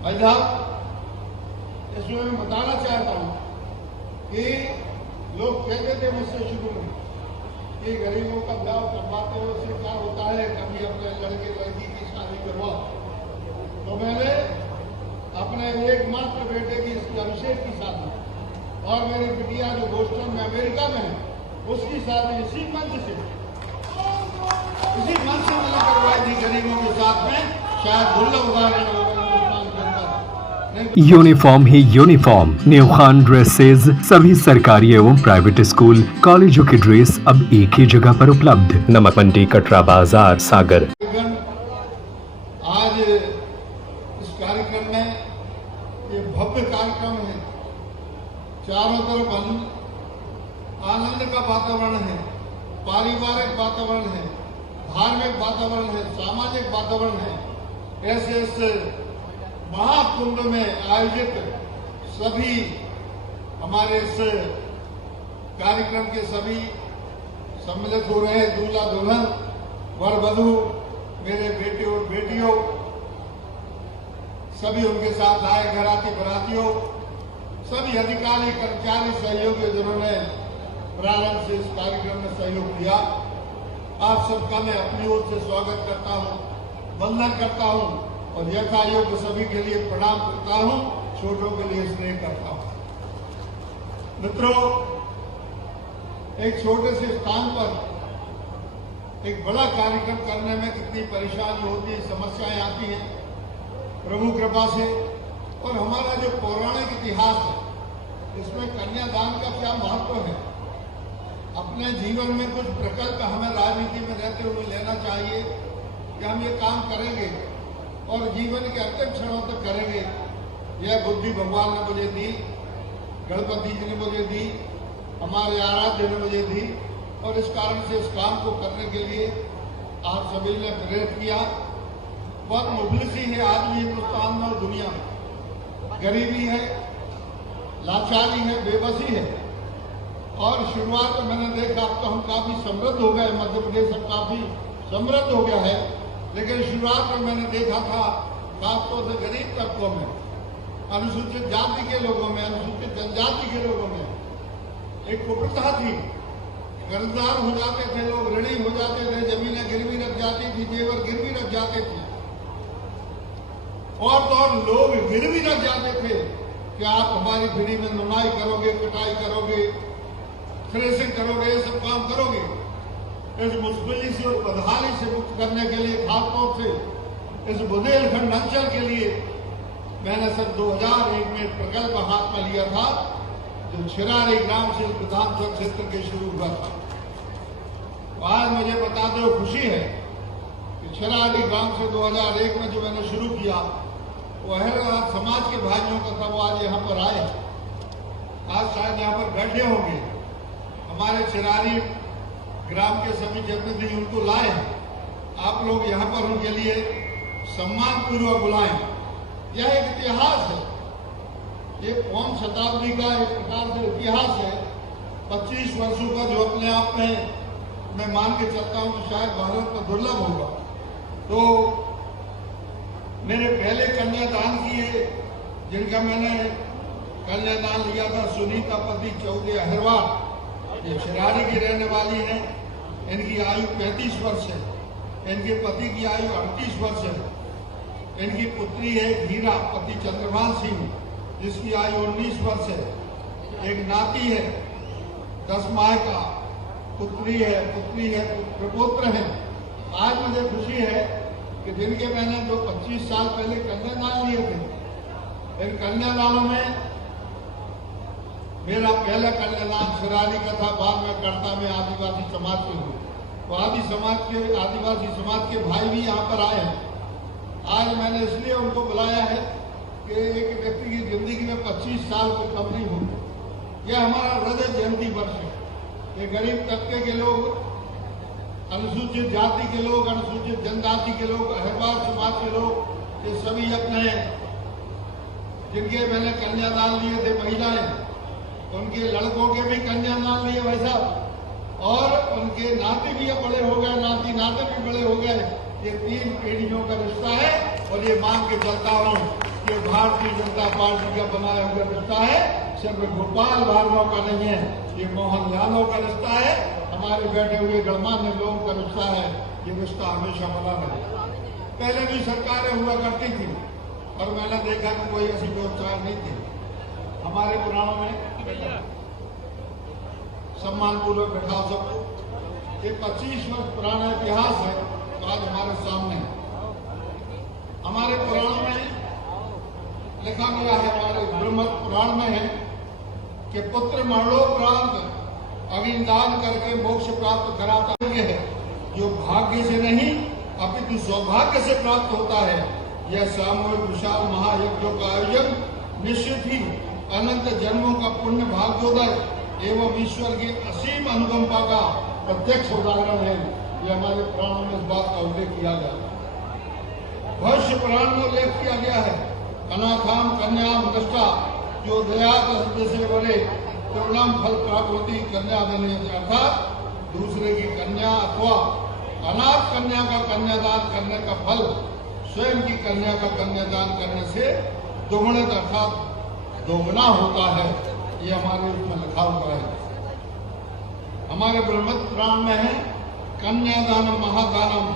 भाई साहब, इसमें मैं बताना चाहता हूँ कि लोग कहते थे मुझसे शुरू में कि गरीबों का ब्याह करवाते हो उससे क्या होता है, कभी अपने लड़के लड़की की शादी करवाओ। तो मैंने अपने एकमात्र बेटे की इसकी अभिषेक की शादी और मेरी बिटिया जो बोस्टन में अमेरिका में है उसकी शादी इसी मंच से मैंने करवाई थी गरीबों के साथ में। शायद दुर्लभ उदाहरण होगा यूनिफॉर्म ही यूनिफॉर्म, न्यू खान ड्रेसेस, सभी सरकारी एवं प्राइवेट स्कूल कॉलेजों की ड्रेस अब एक ही जगह पर उपलब्ध। नमक मंडी, कटरा बाजार, सागर। आज इस कार्यक्रम में ये भव्य कार्यक्रम है, चारों तरफ आनंद का वातावरण है, पारिवारिक वातावरण है, धार्मिक वातावरण है, सामाजिक वातावरण है। ऐसे महाकुंभ में आयोजित सभी हमारे इस कार्यक्रम के सभी सम्मिलित हो रहे हैं। दूल्हा दुल्हन, वर वधू, मेरे बेटे और बेटियों, सभी उनके साथ आए, घराती बरातियों, सभी अधिकारी कर्मचारी सहयोगी जिन्होंने प्रारंभ से इस कार्यक्रम में सहयोग दिया, आप सबका मैं अपनी ओर से स्वागत करता हूं, वंदन करता हूं और यथायोग्य सभी के लिए प्रणाम करता हूं, छोटों के लिए स्नेह करता हूं। मित्रों, एक छोटे से स्थान पर एक बड़ा कार्यक्रम करने में कितनी परेशानी होती है, समस्याएं आती हैं। प्रभु कृपा से और हमारा जो पौराणिक इतिहास है इसमें कन्यादान का क्या महत्व है, अपने जीवन में कुछ प्रकल्प हमें राजनीति में रहते हुए लेना चाहिए कि हम ये काम करेंगे और जीवन के अंतिम क्षणों तक करेंगे। यह बुद्धि भगवान ने मुझे दी, गणपति जी ने मुझे दी, हमारे आराध्य ने मुझे दी और इस कारण से इस काम को करने के लिए आप सभी ने प्रेरित किया। बहुत मुफलिसी है आज भी हिंदुस्तान में और दुनिया में, गरीबी है, लाचारी है, बेबसी है। और शुरुआत में मैंने देखा अब तो हम काफी समृद्ध हो गए, मध्य प्रदेश अब काफी समृद्ध हो गया है, लेकिन शुरुआत में मैंने देखा था खासतौर से गरीब तबकों में, अनुसूचित जाति के लोगों में, अनुसूचित जनजाति के लोगों में एक कुप्रथा थी। कर्जदार हो जाते थे लोग, ऋणी हो जाते थे, जमीनें गिरवी रख जाती थी, जेवर गिरवी रख जाते थे और तो और लोग गिरवी रख जाते थे कि आप हमारी फ्री में नुनाई करोगे, कटाई करोगे, थ्रेसिंग करोगे, ये सब काम करोगे। इस मुश्किल से और बदहाली से मुक्त करने के लिए, खासतौर से इस बुंदेलखंड अंचल के लिए मैंने सन 2001 में प्रकल्प हाथ में लिया था जो छिरारी ग्राम से विधानसभा क्षेत्र के शुरू हुआ था। तो आज मुझे बताते हुए खुशी है कि छिरारी ग्राम से 2001 में जो मैंने शुरू किया वो अहरगाह समाज के भाइयों का था, वो आज यहाँ पर आए। आज शायद यहाँ पर बैठे होंगे, हमारे छिरारी ग्राम के सभी जनप्रतिनिधि उनको लाए। आप लोग यहाँ पर उनके लिए सम्मान पूर्वक बुलाएं। यह एक इतिहास है, ये 5 शताब्दी का एक प्रकार से इतिहास है। 25 वर्षों का जो अपने आप में मैं मान के चलता हूँ तो शायद भारत में दुर्लभ होगा। तो मेरे पहले कन्यादान किए जिनका मैंने कन्यादान लिया था, सुनीता पति चौधरी अहिरवार, ये छिरारी की रहने वाली हैं। इनकी आयु 35 वर्ष है, इनके पति की आयु 38 वर्ष है। इनकी पुत्री है हीरा, पति चंद्रभान सिंह, जिसकी आयु 19 वर्ष है। एक नाती है 10 माह का, पुत्री है, प्रपोत्र है। आज मुझे खुशी है कि जिनके मैंने जो 25 साल पहले कन्यादान लिए थे, इन कन्यादानों में मेरा पहला कन्यादान छिरारी का था, बाद में करता में आदिवासी समाज के हुए। तो आदिवासी समाज के भाई भी यहाँ पर आए हैं। आज मैंने इसलिए उनको बुलाया है कि एक व्यक्ति की जिंदगी में 25 साल को कम नहीं हो। यह हमारा रजत जयंती वर्ष है। ये गरीब तबके के लोग, अनुसूचित जाति के लोग, अनुसूचित जनजाति के लोग, अहिरवार समाज के लोग, ये सभी अपने जिनके मैंने कन्यादान लिए थे महिलाएं, उनके लड़कों के भी कन्यादान लिए भाई साहब, और उनके नाते भी बड़े हो गए, नाती नाते भी बड़े हो गए। ये 3 पीढ़ियों का रिश्ता है और ये मांग के चलता हूं ये भारतीय जनता पार्टी का बनाया हुआ रिश्ता है, सिर्फ गोपाल भार्गव का नहीं है, ये मोहन यादव का रिश्ता है, हमारे बैठे हुए गणमान्य लोगों का रिश्ता है। ये रिश्ता हमेशा बना रहे। पहले भी सरकारें हुआ करती थी और मैंने देखा कि कोई ऐसी व्यवस्था नहीं थी। हमारे पुराणों में सम्मानपूर्वक बैठाओ सबको। ये 25 वर्ष पुराना इतिहास है तो आज हमारे सामने। हमारे पुराणों में लिखा गया है, हमारे ब्रह्म पुराण में है कि पुत्र मरणोपरांत अग्निदान करके मोक्ष प्राप्त कराता है, जो भाग्य से नहीं अपितु सौभाग्य से प्राप्त होता है। यह सामूहिक विशाल महायज्ञों का आयोजन निश्चित ही अनंत जन्मों का पुण्य भाग्योदय एवं ईश्वर की असीम अनुकंपा का प्रत्यक्ष उदाहरण है। यह हमारे पुराणों में इस बात का उल्लेख किया गया। भविष्य पुराण में उल्लेख किया गया है, अनाथाम कन्याम दृष्टा, जो दया से बड़े परिणाम फल प्राप्ति कन्या देने, अर्थात दूसरे की कन्या अथवा अनाथ कन्या का कन्यादान करने का फल स्वयं की कन्या का कन्यादान करने से दोगुणित अर्थात दोगुना होता है। ये हमारे उसमें लिखा हुआ है। हमारे ब्रह्म पुराण में है, कन्यादानम महादानम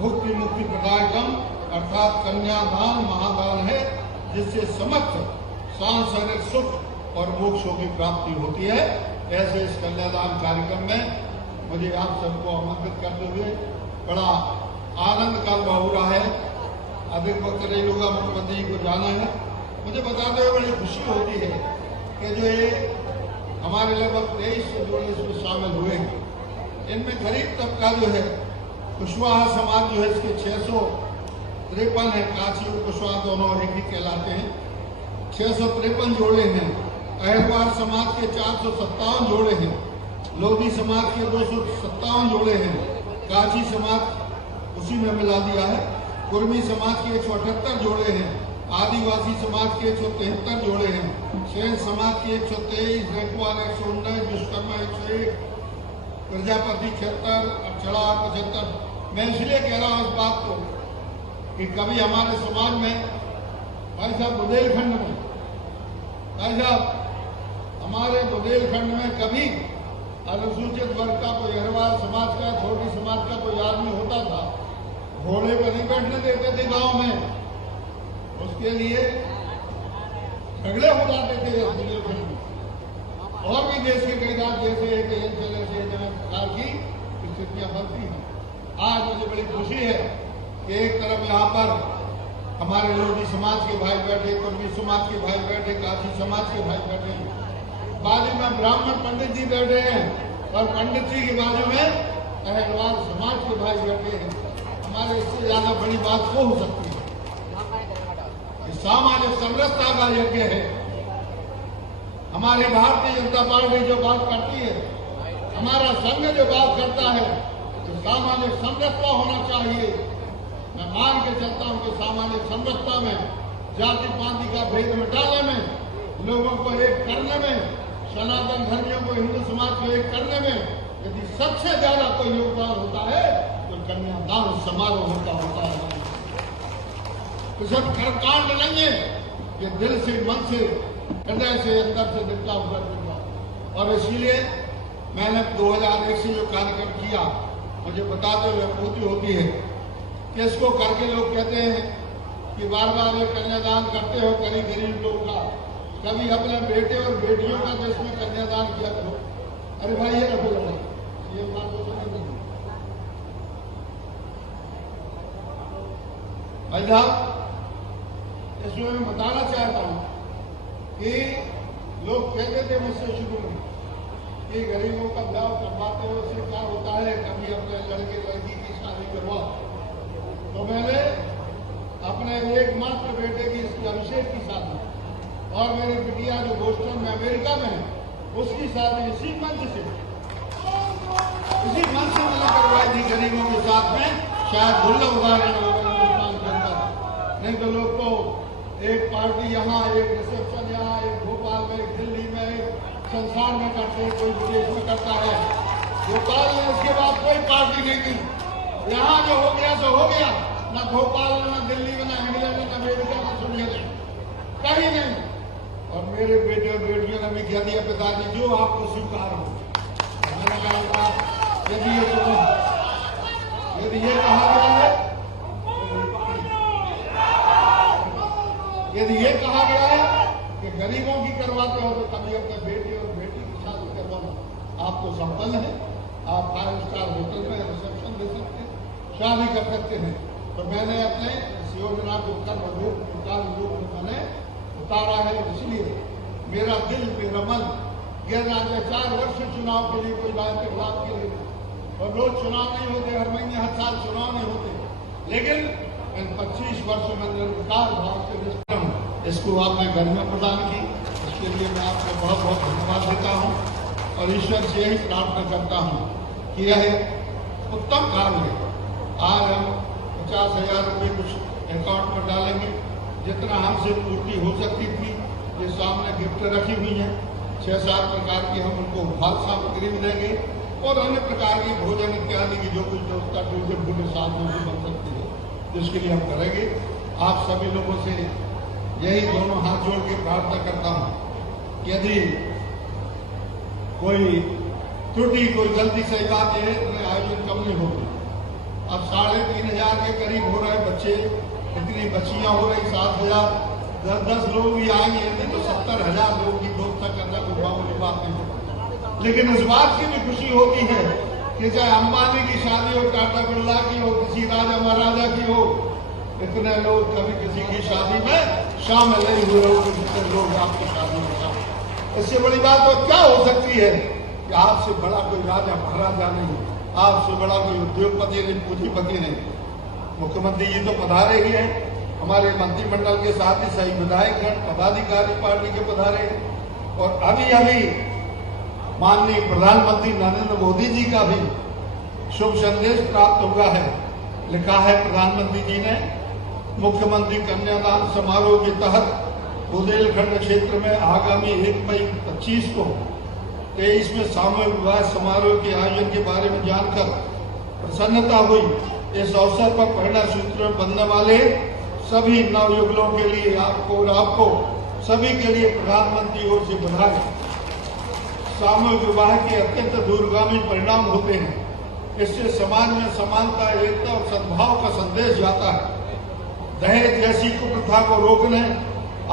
भुक्ति मुक्ति प्रदायकम, अर्थात कन्यादान महादान है जिससे समस्त सांसारिक सुख और मोक्षों की प्राप्ति होती है। ऐसे इस कन्यादान कार्यक्रम में मुझे आप सबको आमंत्रित करते हुए बड़ा आनंद का अनुभव हो रहा है। अधिक वक्त नहीं होगा, मुख्यमंत्री जी को जाना है। मुझे बताते हुए बड़ी खुशी होती है कि जो ये हमारे लगभग 23 जो इसमें शामिल हुए हैं, इनमें गरीब तबका जो है, कुशवाहा समाज जो है, इसके 653 है। काशी और कुशवाहा दोनों एक ही कहलाते हैं। 653 जोड़े हैं। अहिरवार समाज के 457 जोड़े हैं। लोधी समाज के 257 जोड़े हैं। काशी समाज उसी में मिला दिया है। कुर्मी समाज के 178 जोड़े हैं। आदिवासी समाज के 173 जोड़े हैं। शैल समाज के 123, रेखवार 119, विश्वकर्मा 101, प्रजापति 76, अक्षरा 75। मैं इसलिए कह रहा हूं इस बात को कि कभी हमारे समाज में भाई साहब बुंदेलखंड में, भाई साहब हमारे बुंदेलखंड में कभी अनुसूचित वर्ग का कोई अहिरवार समाज का, छोटी समाज का कोई आदमी होता था, घोड़े पर नहीं बैठने देते थे गांव में, उसके लिए झगड़े हो जाते थे बुंदेलखंड में। और भी देश के कई राज्य जैसे प्रकार की स्थितियां बनती हैं। आज मुझे बड़ी खुशी है कि एक तरफ यहाँ पर हमारे लोधी समाज के भाई बैठे, कुर्मी समाज के भाई बैठे, काशी समाज के भाई बैठे, बाजू में ब्राह्मण पंडित जी बैठे हैं और पंडित जी के बाजू में अहिरवार समाज के भाई बैठे हैं। हमारे इससे ज्यादा बड़ी बात वो हो सकती है। सामाजिक समरसता का यज्ञ है। हमारी भारतीय जनता पार्टी जो बात करती है, हमारा संघ जो बात करता है, तो सामाजिक समरसता होना चाहिए। मैं मान के चलता हूं कि सामाजिक समरसता में, जाति पाति का भेद मिटाने में, लोगों को एक करने में, सनातन धर्मियों को, हिंदू समाज को एक करने में यदि सबसे ज्यादा कोई योगदान होता है तो कन्यादान समारोह होता है। तो सब कर्मकांड नहीं है, ये दिल से, मन से, हृदय से, अंदर से निकला हुआ निकला। और इसीलिए मैंने 2001 से जो कार्यक्रम किया, मुझे बताते हुए अनुभूति होती है कि इसको करके लोग कहते हैं कि बार बार ये कन्यादान करते हो गरीब लोग का, कभी अपने बेटे और बेटियों का देश में कन्यादान किया करो। अरे भाई ये रखो ये बात तो नहीं। भाई साहब इसमें मैं बताना चाहता हूं कि लोग कहते थे मुझसे शुरू में कि गरीबों का ब्याह करवाते हो, उससे क्या होता है, कभी अपने लड़के लड़की की शादी करवाओ। तो मैंने अपने एकमात्र बेटे की, इसकी अभिषेक की शादी और मेरी बिटिया जो बोस्टन में अमेरिका में है, उसकी शादी इसी मंच से मैंने करवाई थी गरीबों के साथ में। शायद दुर्लभ उदाहरण होगा हिंदुस्तान के अंदर। नहीं तो लोग को एक पार्टी यहाँ, एक रिसेप्शन यहाँ, एक भोपाल में, एक दिल्ली में, एक संसार में करते हैं, कोई विदेश में करता है। भोपाल में उसके बाद कोई पार्टी नहीं थी। यहाँ जो हो गया सो हो गया, ना भोपाल में, ना दिल्ली में, ना इंग्लैंड में, ना अमेरिका में सुनिए। मेरे बेटे और बेटियों ने भी कह दिया पिताजी जो आपको स्वीकार हो। मैंने कहा यदि ये कहा गया है, यदि ये कहा गया है कि गरीबों की करवाते हो तो कभी अपने बेटे और बेटी की शादी करवाना आपको संपन्न है। आप 5 स्टार होटल में रिसेप्शन दे सकते हैं, शादी कर सकते हैं। तो मैंने अपने इस योजना को मैंने उतारा है। इसलिए मेरा दिल, मेरा मन कह रहा है 4 वर्ष से चुनाव के लिए कोई राजनीतिक लाभ के लिए, और रोज चुनाव नहीं होते, हर महीने हर साल चुनाव नहीं होते, लेकिन इन 25 वर्षों में निर्विकार भाव से इसको आपने गरिमा प्रदान की। इसके लिए मैं आपको बहुत बहुत धन्यवाद देता हूँ और ईश्वर से यही प्रार्थना करता हूँ कि यह उत्तम कार्य है। आज हम 50,000 रुपये कुछ अकाउंट में डालेंगे, जितना हमसे पूर्ति हो सकती थी। ये सामने गिफ्ट रखी हुई है, 6-7 प्रकार की हम उनको उपहार सामग्री भी देंगे और अन्य प्रकार की भोजन इत्यादि की जो कुछ व्यवस्था टूरिज्म के साथ में भी बन सकती है, जिसके लिए हम करेंगे। आप सभी लोगों से यही दोनों हाथ जोड़ के प्रार्थना करता हूँ, यदि कोई त्रुटि, कोई गलती सही बात है तो आयोजन कम नहीं होगी। अब 3,500 के करीब हो रहे बच्चे, इतनी बच्चियां हो रही 7,000, 10 लोग भी आएंगे तो 70,000 लोगों की व्यवस्था करना कोई मामूली बात नहीं है। लेकिन इस बात की भी खुशी होती है कि चाहे अंबानी की शादी हो, टाटा बिरला की हो, किसी राजा महाराजा की हो, इतने लोग कभी किसी की शादी में शामिल नहीं हुए हो, जितने लोग आपकी शादी में शामिल। इससे बड़ी बात तो क्या हो सकती है कि आपसे बड़ा कोई राजा महाराजा नहीं, आपसे बड़ा कोई उद्योगपति नहीं, पूंजीपति नहीं। मुख्यमंत्री जी तो पधारे ही हैं, हमारे मंत्रिमंडल के साथ ही सही विधायकगण, पदाधिकारी पार्टी के पधारे हैं, और अभी अभी माननीय प्रधानमंत्री नरेंद्र मोदी जी का भी शुभ संदेश प्राप्त हुआ है। लिखा है प्रधानमंत्री जी ने, मुख्यमंत्री कन्यादान समारोह के तहत बुंदेलखंड क्षेत्र में आगामी 1 मई 25 को 23 में सामूहिक विवाह समारोह के आयोजन के बारे में जानकर प्रसन्नता हुई। इस अवसर पर परिणय सूत्र में बंधने वाले सभी नवयुगलों के लिए आपको और आपको सभी के लिए प्रधानमंत्री ओर से बधाई। सामूहिक विवाह के अत्यंत दूरगामी परिणाम होते हैं। इससे समाज में समानता, एकता और सद्भाव का संदेश जाता है। दहेज जैसी कुप्रथा को रोकने,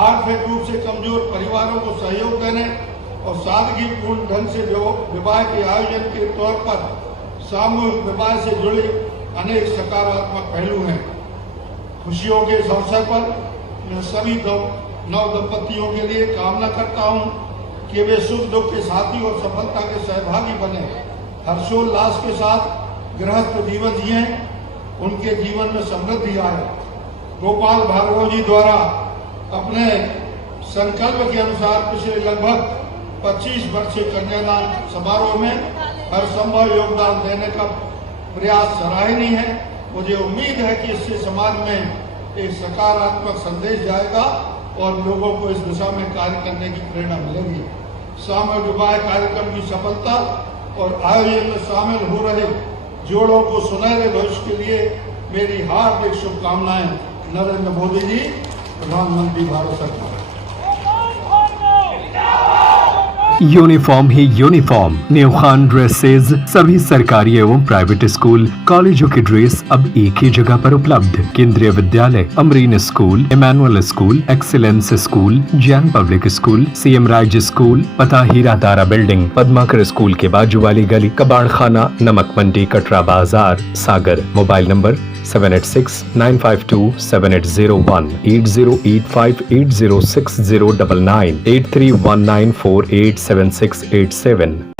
आर्थिक रूप से कमजोर परिवारों को सहयोग देने और सादगीपूर्ण ढंग से विवाह के आयोजन के तौर पर सामूहिक विवाह से जुड़े अनेक सकारात्मक पहलू हैं। खुशियों के इस अवसर पर मैं सभी नव दंपतियों के लिए कामना करता हूं कि वे सुख दुख के साथी और सफलता के सहभागी बने, हर्षोल्लास के साथ गृहस्थ जीवन जिए, उनके जीवन में समृद्धि आए। गोपाल भार्गव जी द्वारा अपने संकल्प के अनुसार पिछले लगभग 25 वर्ष से कन्यादान समारोह में हर संभव योगदान देने का प्रयास सराहनीय है। मुझे उम्मीद है कि इससे समाज में एक सकारात्मक संदेश जाएगा और लोगों को इस दिशा में कार्य करने की प्रेरणा मिलेगी। सामूहिक विवाह कार्यक्रम की सफलता और आयोजन में शामिल हो रहे जोड़ों को सुनहरे भविष्य के लिए मेरी हार्दिक शुभकामनाएं। नरेंद्र मोदी जी, प्रधानमंत्री भारत सरकार। यूनिफॉर्म ही यूनिफॉर्म, न्यू खान ड्रेसेज सभी सरकारी एवं प्राइवेट स्कूल कॉलेजों की ड्रेस अब एक ही जगह पर उपलब्ध। Kendriya Vidyalaya, Amreen school, Emmanuel school, excellence school, Jain public school, CM Raj school, पता हीरा तारा बिल्डिंग, पद्माकर स्कूल के बाजू वाली गली, कबाड़ खाना, नमक मंडी, कटरा बाजार, सागर। Mobile number 7869527801, 8085806099, 8319487687।